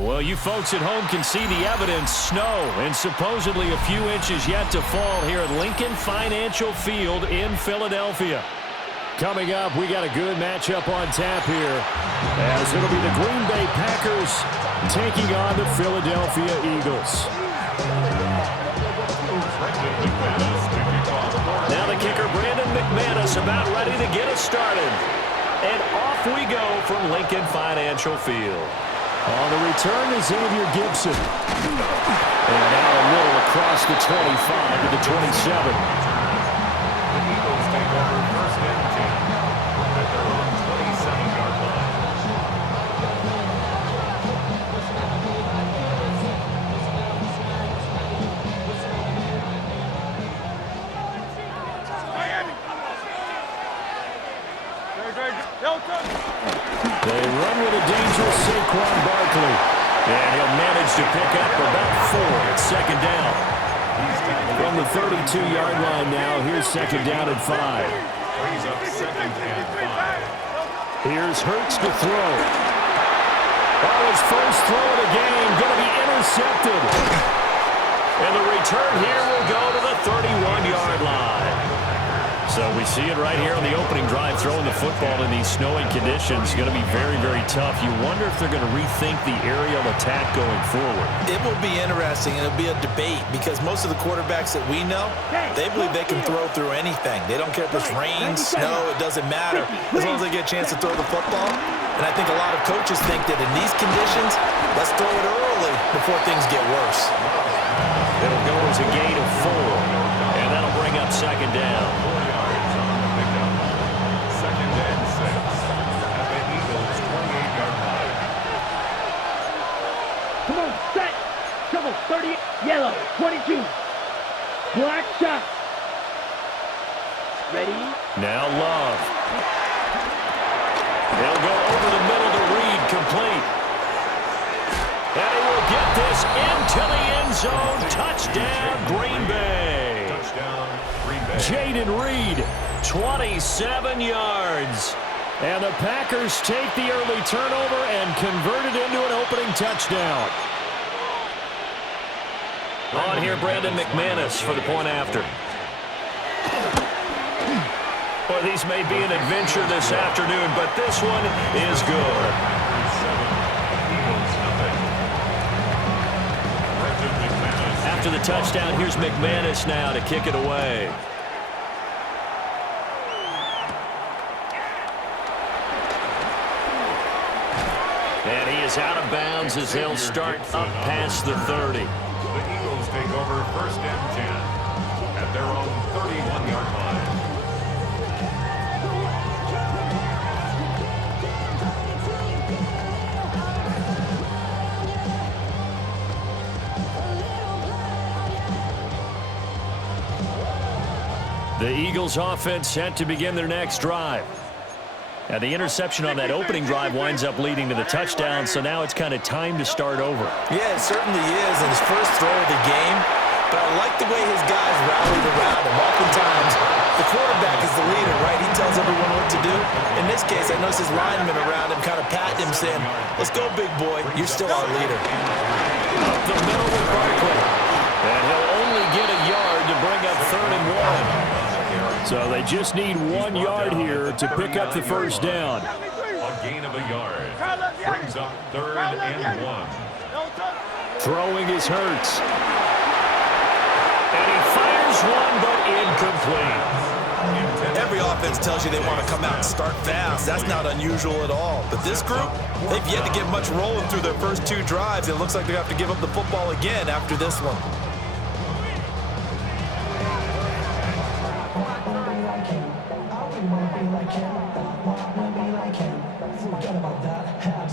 Well, you folks at home can see the evidence. Snow and supposedly a few inches yet to fall here at Lincoln Financial Field in Philadelphia. Coming up, we got a good matchup on tap here, as it'll be the Green Bay Packers taking on the Philadelphia Eagles. Now the kicker, Brandon McManus, about ready to get us started. And off we go from Lincoln Financial Field. On the return is Xavier Gibson. And out a little across the 25 to the 27. The Eagles take over first and 10 at their own 27-yard line. They run with a dangerous Saquon Barkley. And he'll manage to pick up about 4 at second down. From the 32-yard line now, here's second down and 5. Brings up second and 5. Here's Hurts to throw. Oh, his first throw of the game going to be intercepted. And the return here will go to the 31-yard line. So we see it right here on the opening drive, throwing the football in these snowing conditions. Going to be very, very tough. You wonder if they're going to rethink the aerial attack going forward. It will be interesting, and it'll be a debate because most of the quarterbacks that we know, they believe they can throw through anything. They don't care if it's rain, snow, it doesn't matter as long as they get a chance to throw the football. And I think a lot of coaches think that in these conditions, let's throw it early before things get worse. It'll go as a gain of 4, and that'll bring up second down. 4 yards on the pickup. Second and 6 at the Eagles' 28-yard line. Come on, set. Trouble, 30. Yellow, 22. Black shot. Ready? Now Love. They'll go over the middle to Reed, complete. And he will get this into the end zone. Touchdown, Green Bay. Touchdown, Green Bay. Jaden Reed, 27 yards. And the Packers take the early turnover and convert it into an opening touchdown. On here, Brandon McManus for the point after. Well, these may be an adventure this afternoon, but this one is good. After the touchdown, here's McManus now to kick it away. And he is out of bounds as they'll start up past the 30. The Eagles take over first and 10 at their own 31-yard line. The Eagles offense set to begin their next drive. Now the interception on that opening drive winds up leading to the touchdown, so now it's kind of time to start over. Yeah, it certainly is in his first throw of the game, but I like the way his guys rallied around him. Oftentimes, the quarterback is the leader, right? He tells everyone what to do. In this case, I noticed his linemen around him kind of patting him, saying, let's go, big boy. You're still our leader. Up the middle with Barkley. And he'll only get a yard to bring up 3rd and 1. So they just need 1 yard here to pick up the first down. A gain of a yard. Brings up 3rd and 1. Throwing is Hurts. And he fires one, but incomplete. Every offense tells you they want to come out and start fast. That's not unusual at all. But this group, they've yet to get much rolling through their first 2 drives. It looks like they have to give up the football again after this one.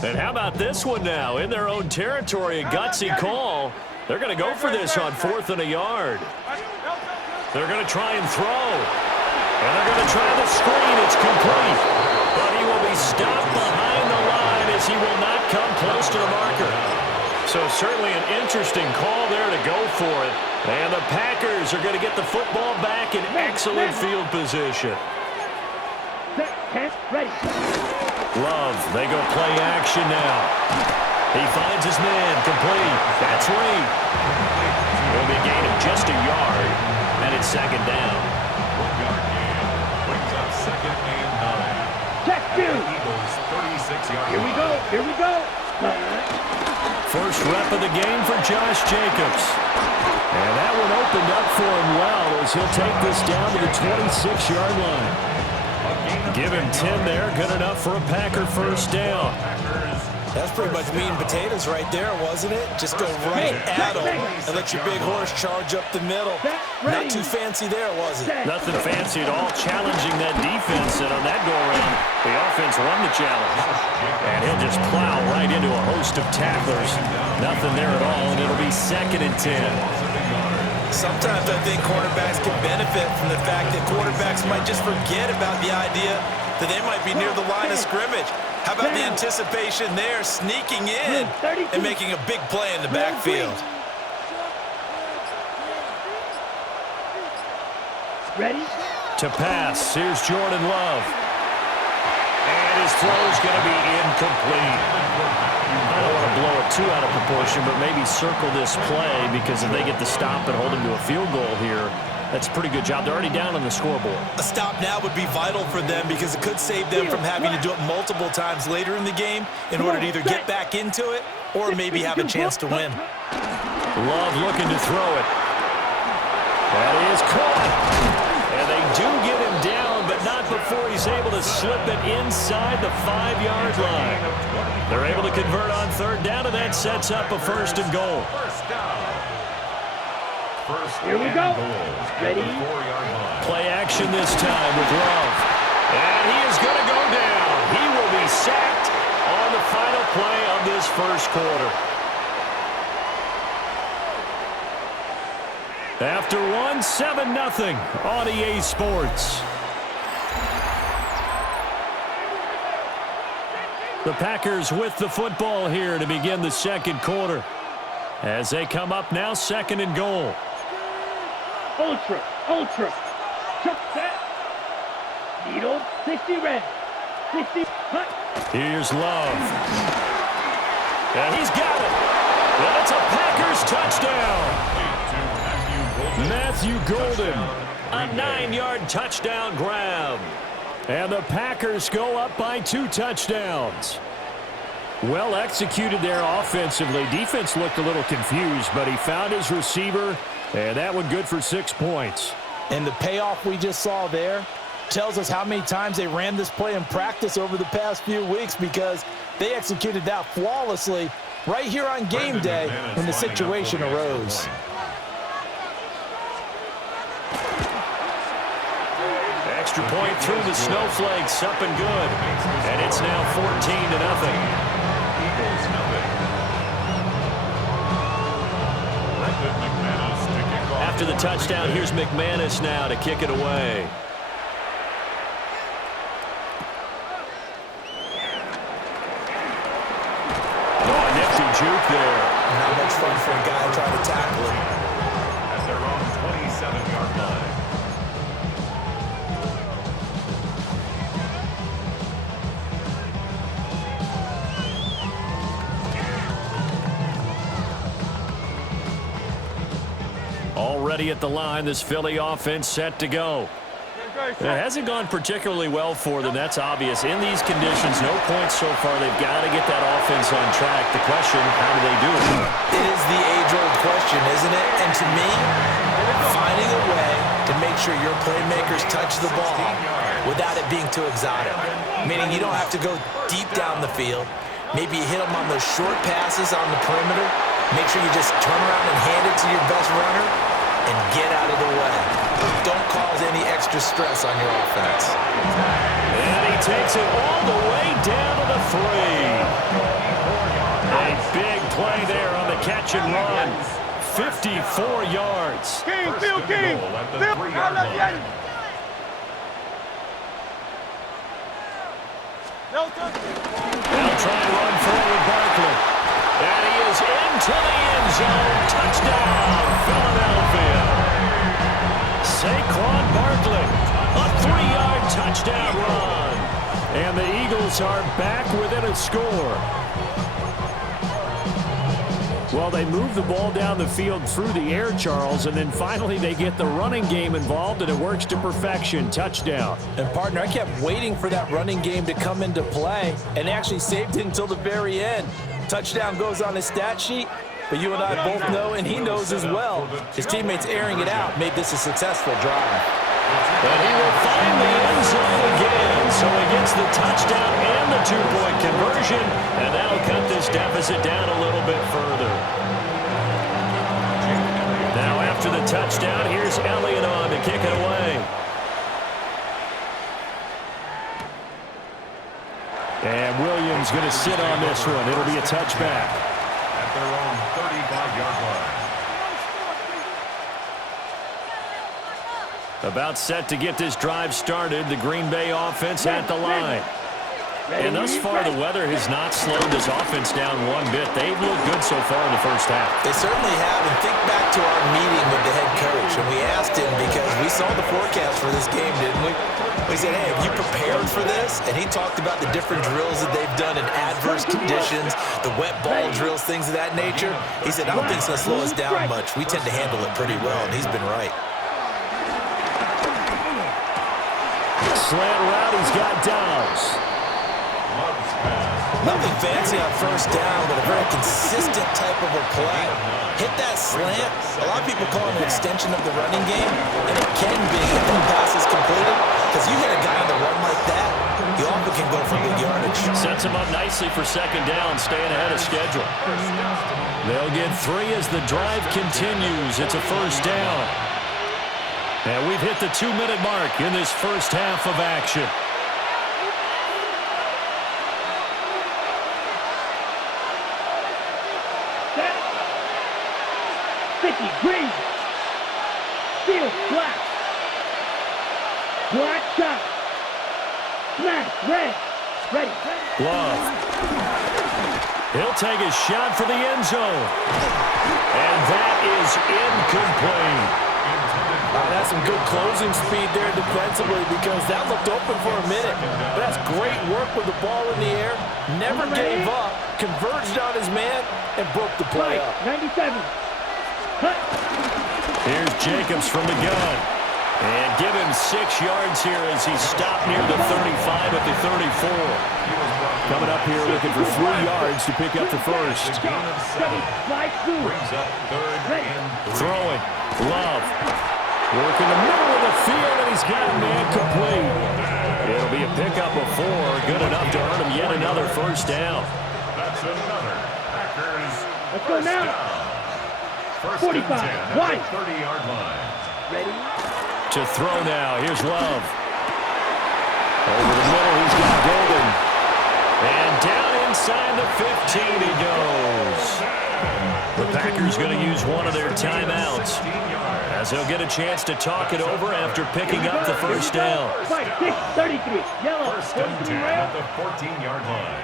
And how about this one now? In their own territory, a gutsy call. They're going to go for this on 4th and a yard. They're going to try and throw. And they're going to try the screen. It's complete. But he will be stopped behind the line as he will not come close to the marker. So certainly an interesting call there to go for it. And the Packers are going to get the football back in excellent field position. Set, ready. Love, they go play action now. He finds his man, complete. That's Reed. It'll be a gain of just a yard, and it's second down. 1 yard gain brings up second and 9. Check two. Eagles 36-yard Here we line. go. Here we go. First rep of the game for Josh Jacobs. And that one opened up for him well as he'll take this down to the 26-yard line. Give him 10 there, good enough for a Packer first down. That's pretty much meat and potatoes right there, wasn't it? Just go right at him and let your big horse charge up the middle. Not too fancy there, was it? Nothing fancy at all, challenging that defense, and on that go-around, the offense won the challenge. And he'll just plow right into a host of tacklers. Nothing there at all, and it'll be second and 10. Sometimes I think cornerbacks can benefit from the fact that quarterbacks might just forget about the idea that they might be near the line of scrimmage. How about the anticipation there, sneaking in and making a big play in the backfield? Ready? To pass, here's Jordan Love. And his throw's going to be incomplete. I don't want to blow it too out of proportion, but maybe circle this play because if they get the stop and hold him to a field goal here, that's a pretty good job. They're already down on the scoreboard. A stop now would be vital for them because it could save them from having to do it multiple times later in the game in order to either get back into it or maybe have a chance to win. Love looking to throw it. That is caught. And they do get him down, but not before he's able to slip it inside the 5-yard line. They're able to convert on third down, and that sets up a first and goal. Here we go. Ready? Play action this time with Love. And he is going to go down. He will be sacked on the final play of this first quarter. After one, 7-0 on EA Sports. The Packers with the football here to begin the second quarter. As they come up now, second and goal. Ultra. Chuck set. Needle. 60 red. 60 hut. Here's Love. And he's got it. And it's a Packers touchdown. Matthew Golden, a 9-yard touchdown grab. And the Packers go up by 2 touchdowns. Well executed there offensively. Defense looked a little confused, but he found his receiver, and that one good for 6 points. And the payoff we just saw there tells us how many times they ran this play in practice over the past few weeks because they executed that flawlessly right here on game day when the situation arose. Extra point through the snowflakes, up and good. And it's now 14-0. After the touchdown, here's McManus now to kick it away. Oh, a nifty juke there. Not much fun for a guy trying to tackle him. At their own 27-yard line. Already at the line, this Philly offense set to go. It hasn't gone particularly well for them, that's obvious. In these conditions, no points so far. They've got to get that offense on track. The question, how do they do it? It is the age-old question, isn't it? And to me, finding a way to make sure your playmakers touch the ball without it being too exotic. Meaning you don't have to go deep down the field. Maybe you hit them on those short passes on the perimeter. Make sure you just turn around and hand it to your best runner and get out of the way. Don't cause any extra stress on your offense. And he takes it all the way down to the 3. A big play there on the catch and run. 54 yards. King, Phil King. They'll try and run forward Barkley. And he is into the end zone. Touchdown, Philadelphia. Saquon Barkley, a 3-yard touchdown run. And the Eagles are back within a score. Well, they move the ball down the field through the air, Charles, and then finally they get the running game involved, and it works to perfection. Touchdown. And, partner, I kept waiting for that running game to come into play and actually saved it until the very end. Touchdown goes on his stat sheet, but you and I both know, and he knows as well, his teammates airing it out made this a successful drive. But he will find the end zone again, so he gets the touchdown and the two-point conversion, and that'll cut this deficit down a little bit further. Now after the touchdown, here's Elliott on to kick it away. And Williams going to sit on this one. It'll be a touchback. At their own 35-yard line. About set to get this drive started. The Green Bay offense at the line. And thus far, the weather has not slowed this offense down one bit. They've looked good so far in the first half. They certainly have. And think back to our meeting with the head coach. And we asked him, because we saw the forecast for this game, didn't we? We said, hey, have you prepared for this? And he talked about the different drills that they've done in adverse conditions, the wet ball drills, things of that nature. He said, I don't think it's going to slow us down much. We tend to handle it pretty well, and he's been right. Slant route, he's got Downs. Nothing fancy on first down, but a very consistent type of a play. Hit that slant. A lot of people call it an extension of the running game, and it can be if the pass is completed, because you hit a guy on the run like that, you often can go for big yardage. Sets him up nicely for second down, staying ahead of schedule. They'll get 3 as the drive continues. It's a first down. And we've hit the 2-minute mark in this first half of action. Green. Field black. Black shot. Smash red. Ready. Love. He'll take a shot for the end zone. And that is incomplete. That's some good closing speed there defensively, because that looked open for a minute. But that's great work with the ball in the air. Never gave up. Converged on his man and broke the play up. 97. Here's Jacobs from the gun. And give him 6 yards here as he's stopped near the 35 at the 34. Coming up here looking for 3 yards to pick up the first. Throwing. Love. Working the middle of the field, and he's got a man complete. It'll be a pickup of 4. Good enough to earn him yet another first down. That's another Packers. Let's go now. First 45. Wide. 30-yard line. Ready? To throw now. Here's Love. Over the middle, he's got Golden. And down inside the 15 he goes. The Packers going to use one of their timeouts, as they'll get a chance to talk it over after picking up the first down. 5-6-33. Yellow. First and 10 at the 14-yard line.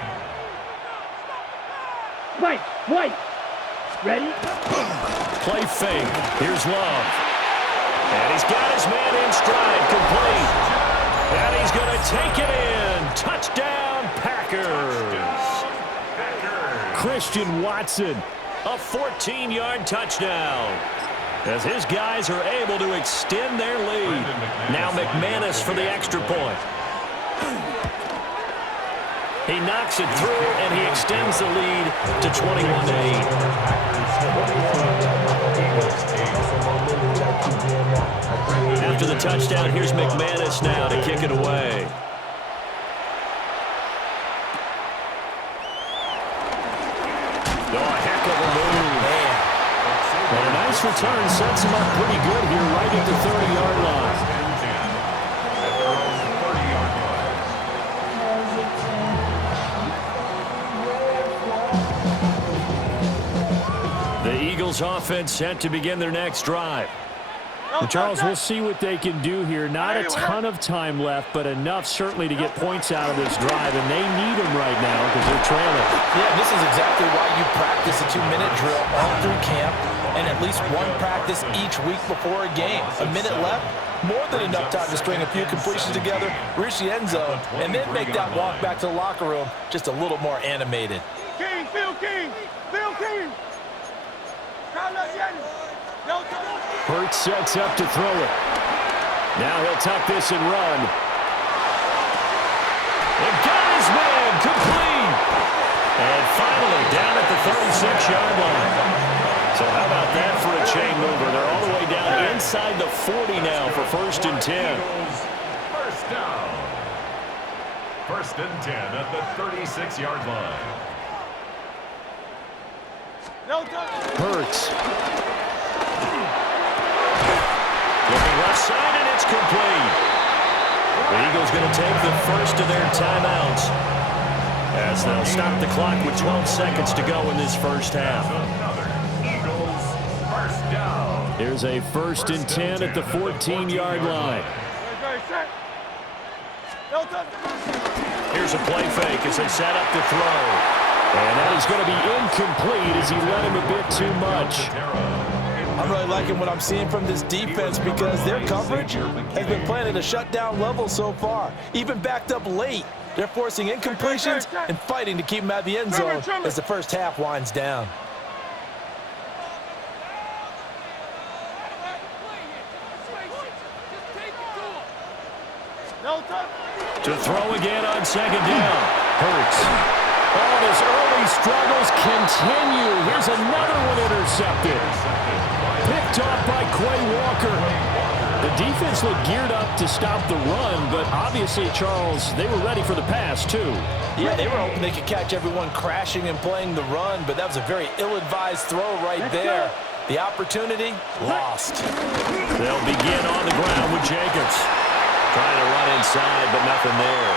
White. Ready? Play fake. Here's Love. And he's got his man in stride, complete. And he's going to take it in. Touchdown, Packers. Christian Watson, a 14-yard touchdown, as his guys are able to extend their lead. Now McManus for the extra point. He knocks it through, and he extends the lead to 21-8. After the touchdown, here's McManus now to kick it away. Oh, a heck of a move. Man. And a nice return sets him up pretty good here right at the 30-yard line. The Eagles offense set to begin their next drive. Well, Charles, we'll see what they can do here. Not a ton of time left, but enough certainly to get points out of this drive, and they need them right now because they're trailing. Yeah, this is exactly why you practice a 2-minute drill all through camp and at least one practice each week before a game. A minute left, more than enough time to string a few completions together, reach the end zone, and then make that walk back to the locker room just a little more animated. King, Phil King, Phil King. Hurts sets up to throw it. Now he'll tuck this and run. And got his man complete. And finally down at the 36-yard line. So how about that for a chain mover? They're all the way down inside the 40 now for 1st and 10. First down. 1st and 10 at the 36-yard line. Hurts. Looking left side, and it's complete. The Eagles going to take the first of their timeouts as they'll stop the clock with 12 seconds to go in this first half. Another Eagles first down. Here's a 1st and 10 at the 14-yard line. Here's a play fake as they set up to throw. And that is going to be incomplete as he led him a bit too much. I'm really liking what I'm seeing from this defense because their coverage has been playing at a shutdown level so far. Even backed up late, they're forcing incompletions and fighting to keep them out of the end zone as the first half winds down. To throw again on 2nd down. Hurts. All his early struggles continue. Here's another one intercepted. Picked off by Quay Walker. The defense looked geared up to stop the run, but obviously, Charles, they were ready for the pass, too. Yeah, they were hoping they could catch everyone crashing and playing the run, but that was a very ill-advised throw right there. The opportunity, lost. They'll begin on the ground with Jacobs. Trying to run inside, but nothing there.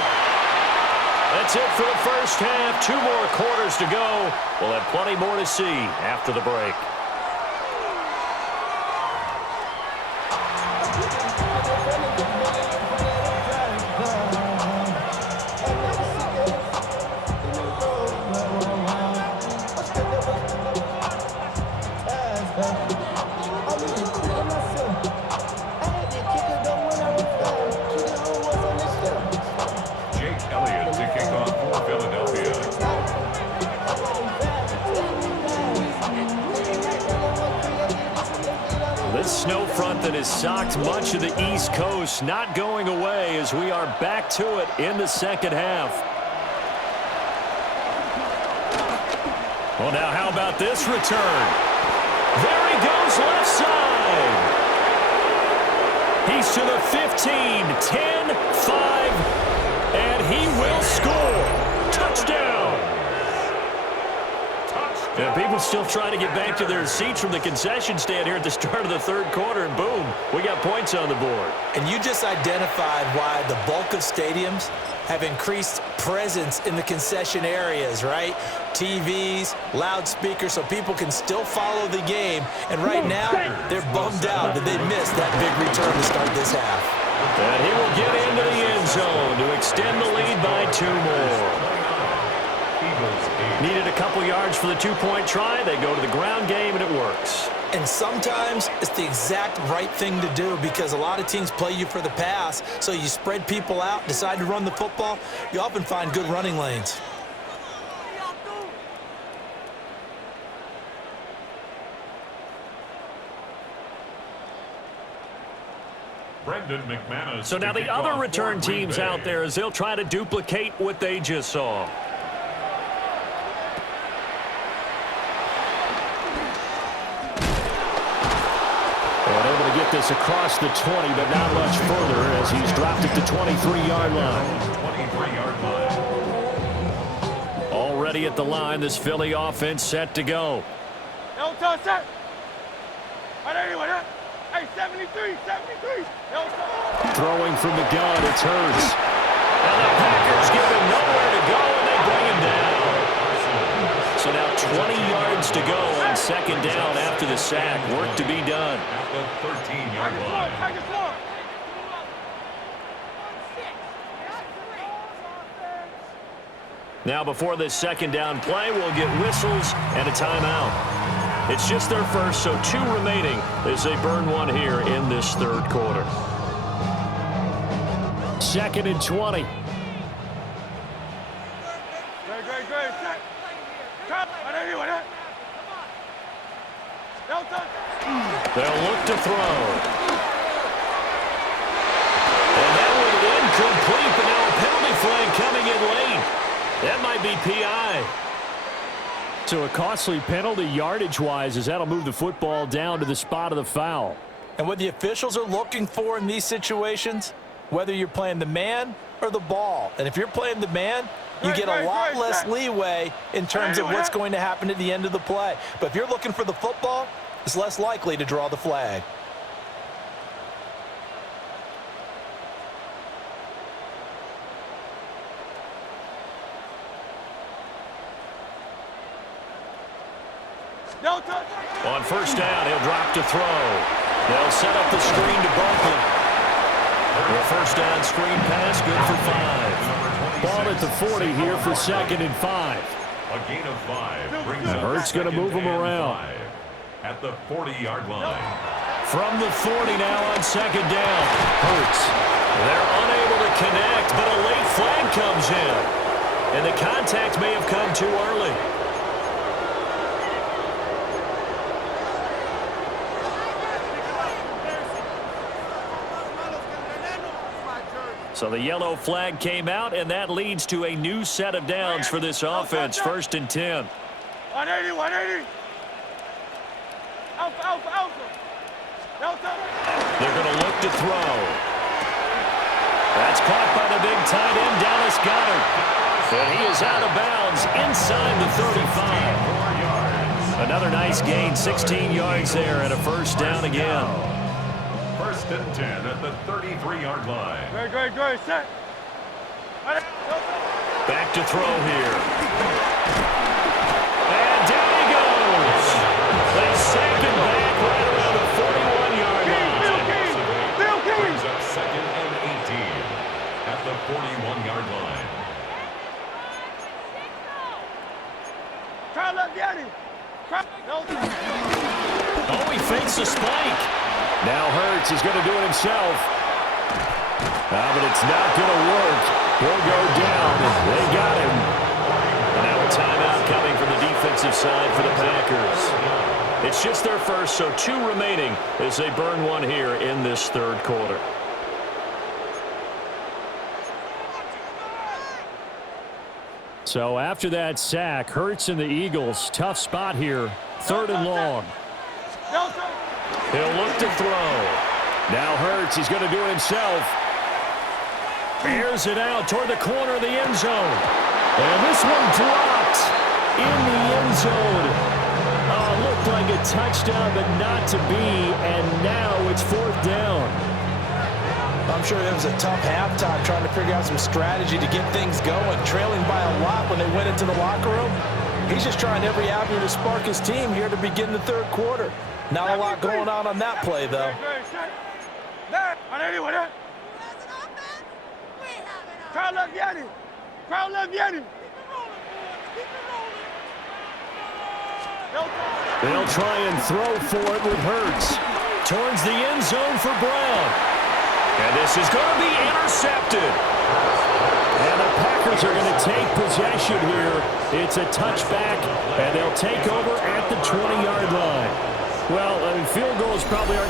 That's it for the first half. 2 more quarters to go. We'll have plenty more to see after the break. Snow front that has socked much of the East Coast not going away as we are back to it in the second half. Well, now how about this return? There he goes left side. He's to the 15, 10, 5, and he will score. Touchdown. Yeah, people still trying to get back to their seats from the concession stand here at the start of the 3rd quarter, and boom, we got points on the board. And you just identified why the bulk of stadiums have increased presence in the concession areas, right? TVs, loudspeakers, so people can still follow the game. And right now, they're bummed out that they missed that big return to start this half. And he will get into the end zone to extend the lead by 2 more. Needed a couple yards for the 2-point try. They go to the ground game, and it works. And sometimes it's the exact right thing to do because a lot of teams play you for the pass, so you spread people out, decide to run the football. You often find good running lanes. So now the other return teams out there as they'll try to duplicate what they just saw. Able to get this across the 20, but not much further as he's dropped it to 23-yard line. 23-yard line. Already at the line, this Philly offense set to go. Throwing from the gun, it's Hurts. And the Packers give him nowhere to go, and they bring him down. So now 20 yards to go on 2nd down after the sack. Work to be done. At the 13-yard line. Now before this 2nd down play, we'll get whistles and a timeout. It's just their first, so 2 remaining as they burn one here in this 3rd quarter. 2nd and 20. They'll look to throw. And that one incomplete, but now a penalty flag coming in late. That might be PI. So a costly penalty yardage-wise as that'll move the football down to the spot of the foul. And what the officials are looking for in these situations, whether you're playing the man or the ball, and if you're playing the man, you get a lot less leeway in terms of what's going to happen at the end of the play. But if you're looking for the football, it's less likely to draw the flag. On first down, he'll drop to throw. They'll set up the screen to Barkley. The first down screen pass, good for 5. Ball at the 40 here for 2nd and 5. A gain of 5 brings up Hurts going to move him around. 5 at the 40-yard line. From the 40 now on 2nd down. Hurts. They're unable to connect, but a late flag comes in. And the contact may have come too early. So the yellow flag came out, and that leads to a new set of downs for this offense. 1st and 10. 180, 180. Alpha. They're going to look to throw. That's caught by the big tight end, Dallas Goedert. And he is out of bounds inside the 35. Another nice gain, 16 yards there, and a first down again. 1st and 10 at the 33-yard line. Great, set. Back to throw here. And down he goes. They sack him back right around the 41-yard line. Brings up 2nd and 18 at the 41-yard line. Oh, he fakes a spike. Now Hurts is going to do it himself. But it's not going to work. He'll go down. They got him. And now a timeout coming from the defensive side for the Packers. It's just their first, so 2 remaining as they burn one here in this 3rd quarter. So after that sack, Hurts and the Eagles, tough spot here. 3rd and long. He'll look to throw. Now Hurts, he's going to do it himself. Airs it out toward the corner of the end zone. And this one dropped in the end zone. Looked like a touchdown, but not to be. And now it's 4th down. I'm sure it was a tough halftime trying to figure out some strategy to get things going. Trailing by a lot when they went into the locker room. He's just trying every avenue to spark his team here to begin the 3rd quarter. Not a lot going on that play, though. They'll try and throw for it with Hurts. Towards the end zone for Brown. And this is going to be intercepted. And the Packers are going to take possession here. It's a touchback, and they'll take over at the 20-yard line. Well, field goals probably aren't